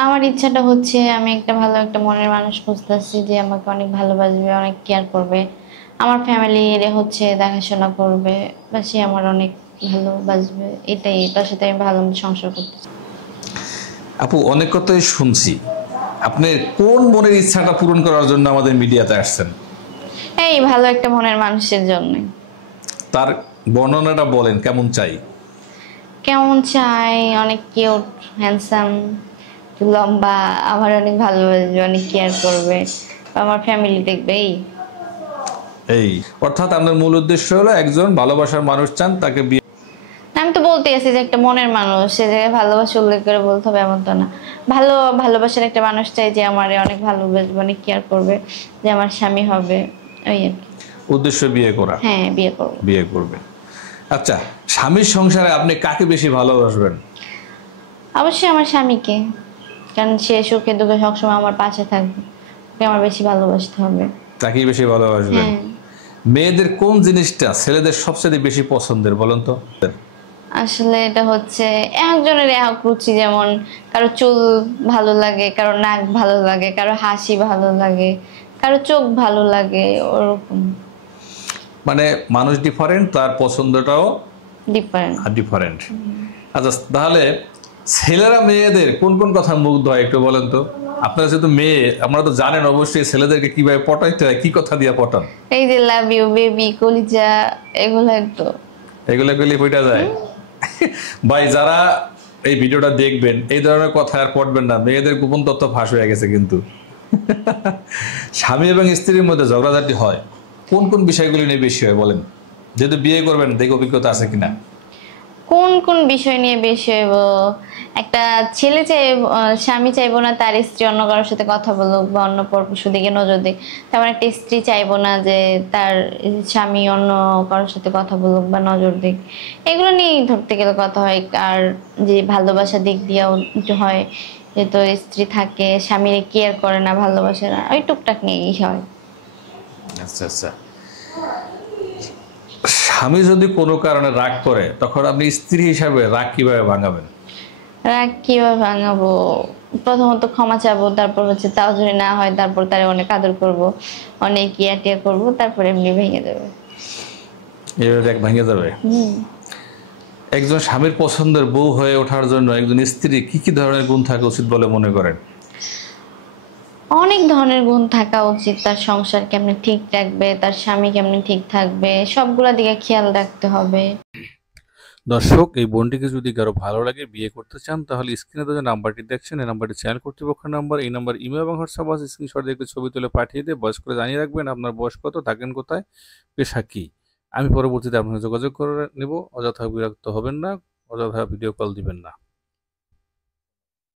আমার ইচ্ছাটা হচ্ছে আমি একটা ভালো একটা মনের মানুষ খুঁজতেছি যে আমাকে অনেক ভালোবাসবে, অনেক কেয়ার করবে, আমার ফ্যামিলির হচ্ছে দেখাশোনা করবে, বা সে আমার অনেক ভালোবাসবে। এটাই, তার সাথে আমি ভালো মতো সংসার করতে চাই। আপু, অনেক কথাই শুনছি। আপনি কোন মনের ইচ্ছাটা পূরণ করার জন্য আমাদের মিডিয়াতে আসছেন? এই ভালো একটা মনের মানুষের জন্য। তার বর্ণনাটা বলেন, কেমন চাই? কেমন চাই? অনেক কিউট, হ্যান্ডসাম, লম্বা, আমার অনেক ভালোবাসবে, অনেক কেয়ার করবে, আমার ফ্যামিলি দেখবে। এই এই অর্থাৎ আপনার মূল উদ্দেশ্য হলো একজন ভালোবাসার মানুষ চান, তাকে বিয়ে। আমি তো বলতে আছি যে একটা মনের মানুষ, সে জায়গায় ভালোবাসা উল্লেখ করে বলতে হবে এমন তো না। ভালোবাসার একটা মানুষ চাই যে আমারে অনেক ভালোবাসবে, অনেক কেয়ার করবে, যে আমার স্বামী হবে, ওই আর কি। উদ্দেশ্য বিয়ে করা? হ্যাঁ, বিয়ে করবো। বিয়ে করবে। আচ্ছা, স্বামীর সংসারে আপনি কাকে বেশি ভালোবাসবেন? অবশ্যই আমার স্বামীকে, কারণ সে সুখে দুঃখে সবসময় আমার পাশে থাকবে, ওকে আমার বেশি ভালোবাসতে হবে। তাকেই বেশি ভালোবাসবেন। হ্যাঁ। মেয়েদের কোন জিনিসটা ছেলেদের সবচেয়ে বেশি পছন্দের বলেন তো? আসলে এটা হচ্ছে একজনের এক রুচি, যেমন কারো চুল ভালো লাগে, কারো নাক ভালো লাগে, কারো হাসি ভালো লাগে, কারো চোখ ভালো লাগে, ওরকম। মানে মানুষ ডিফারেন্ট, তার পছন্দটাও ডিফারেন্ট। ডিফারেন্ট। আচ্ছা, তাহলে ছেলেরা মেয়েদের কোন কোন কথা মুগ্ধ হয় একটু বলেন তো। আপনারা যেহেতু মেয়ে, আপনারা তো জানেন অবশ্যই ছেলেদেরকে কিভাবে পটাইতে হয়, কি কথা দিয়ে পটান? এই যে লাভ ইউ বেবি, কলিজা, এগুলাই তো। এগুলো করলে বইটা যায়। ভাই, যারা এই ভিডিওটা দেখবেন এই ধরনের কথা আর পড়বেন না, মেয়েদের গোপন তথ্য ফাঁস হয়ে গেছে কিন্তু। স্বামী এবং স্ত্রীর মধ্যে ঝগড়াঝাটি হয় কোন কোন বিষয়গুলি নিয়ে বেশি হয় বলেন? যেহেতু বিয়ে করবেন, দেখে অভিজ্ঞতা আছে কিনা। কোন কোন বিষয় নিয়ে বেশি হইব? একটা ছেলে চাই, স্বামী চাইবো না তার স্ত্রী অন্য কারোর সাথে কথা বলুক বা অন্য পরপুরুষের দিকে নজর দিক, তেমন একটা স্ত্রী চাইবো না যে তার স্বামী অন্য কারোর সাথে কথা বলুক বা নজর দিক। এগুলো নিয়েই ধরতে গেলে কথা হয়। আর যে ভালোবাসার দিক দিয়েও একটু হয়, যে তো স্ত্রী থাকে, স্বামীরে কেয়ার করে না, ভালোবাসে না, ওই টুকটাক নিয়েই হয়। আচ্ছা আচ্ছা। স্বামী যদি কোনো কারণে রাগ করে, তখন আপনি স্ত্রী হিসাবে রাগ কিভাবে ভাঙাবেন? রাগ কিভাবে ভাঙাবো? প্রথমত ক্ষমা চাবো, তারপর হচ্ছে তাও যদি না হয় তারপর তারে অনেক আদর করব, অনেক ইয়া টিয়া করবো, তারপর এমনি ভেঙে দেবে। এভাবে রাগ ভেঙে যাবে। হুম। একজন স্বামীর পছন্দের বউ হয়ে ওঠার জন্য একজন স্ত্রী কি কি ধরনের গুণ থাকা উচিত বলে মনে করেন? অনেক ধরনের গুণ থাকা উচিত। তার সংসার কেমনে ঠিক রাখবে, তার স্বামী কেমনে ঠিক থাকবে, সবগুলা দিকে খেয়াল রাখতে হবে। দর্শক, এই বোনটিকে যদি কারো ভালো লাগে, বিয়ে করতে চান, তাহলে স্ক্রিনে যে নাম্বারটি দেখছেন, এই নাম্বারটি চ্যানেল কর্তৃপক্ষের নাম্বার। এই নাম্বার ইমেল এবং হোয়াটসঅ্যাপ আছে, স্ক্রিনশট দিয়ে একটি ছবি তুলে পাঠিয়ে দিয়ে বয়স করে জানিয়ে রাখবেন আপনার বয়স কত, থাকেন কোথায়, পেশা কি। আমি পরবর্তীতে আপনার যোগাযোগ করে নেব। অযথা বিরক্ত হবেন না, অযথা ভিডিও কল দিবেন না।